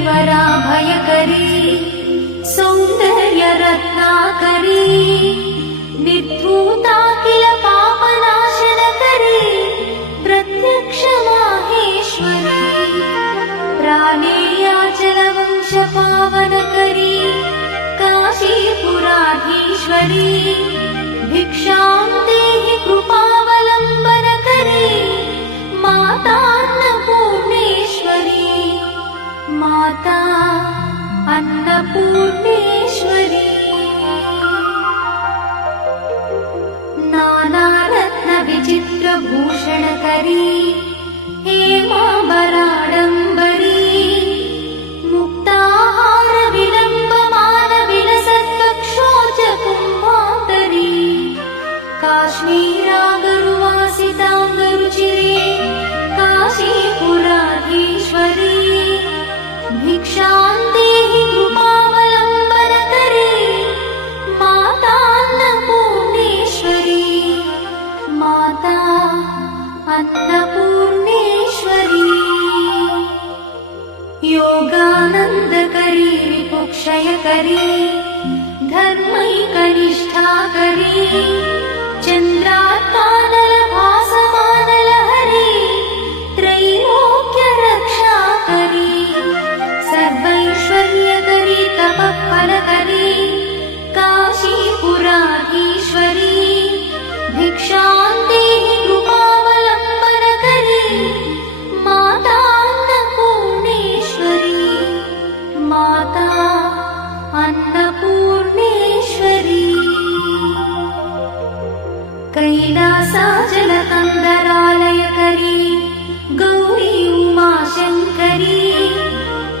करीवरा भयकरी सौंदर्य रत्नाकरी निर्धूता किल पापनाशनकरी प्रत्यक्ष माहेश्वरी प्राणेयाचलवंश पावनकरी काशीपुराधीश्वरी भिक्षां देहि कृपावलम्बनकरी मातान्नपूर्णेश्वरी माता अन्नपूर्णेश्वरी नानारत्न विचित्रभूषणकरी हेमाम्बराडम्बरी मुक्ताहार विलम्बमान विलसत्कक्षोच कुम्भान्तरी काश्मीरागरुवासिताङ्गरुचिरे काशीपुराधीश्वरी भिक्षां देहि कृपावलम्बनकरी मातान्नपूर्णेश्वरी माता अन्नपूर्णेश्वरी योगानन्दकरी विपुक्षयकरी धर्मैकनिष्ठाकरी चन्द्रात्मानलभासमानलहरी त्रैलोक्यरक्षाकरी सर्वैश्वर्यकरी तपःफलकरी काशीपुराधीश्वरी भिक्षां देहि कृपावलम्बनकरी मातान्नपूर्णेश्वरी माता अन्नपूर्णेश्वरी कैलासाचलकन्दरालयकरी गौरी उमाशङ्करी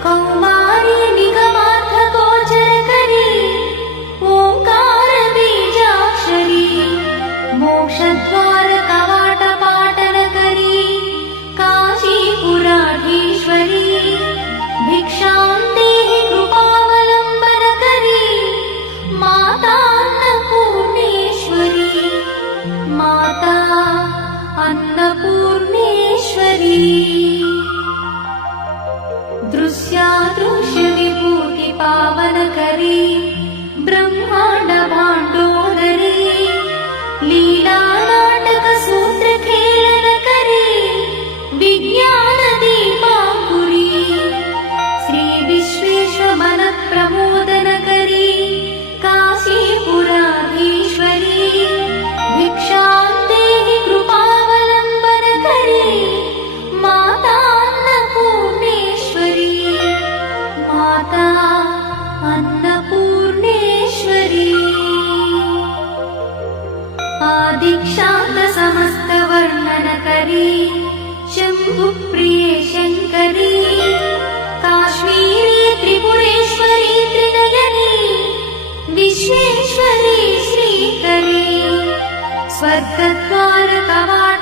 कौमारी निगमार्थगोचरकरी ओङ्कारबीजाक्षरी मोक्षद्वारकवाटपाटनकरी काशीपुराधीश्वरी भिक्षां देहि कृपावलम्बनकरी मातान्नपूर्णेश्वरी माता अन्नपूर्णेश्वरी दृश्यादृश्यविभूतिपावनकरी ब्रह्माण्डभाण्डोदरी लीलानाटकसूत्रखेलनकरी विज्ञानदीपाङ्कुरी श्रीविश्वेश्वरमनप्रमोदनकरी काशीपुराधीश्वरी भिक्षां देहि कृपावलम्बनकरी मातान्नपूर्णेश्वरी माता अन्नपूर्णेश्वरी आदिक्षान्तसमस्तवर्णनकरी शम्भुप्रिये शङ्करी काश्मीरी त्रिपुरेश्वरी त्रिनयनी विश्वेश्वरी श्रीकरी स्वर्गद्वारकवाट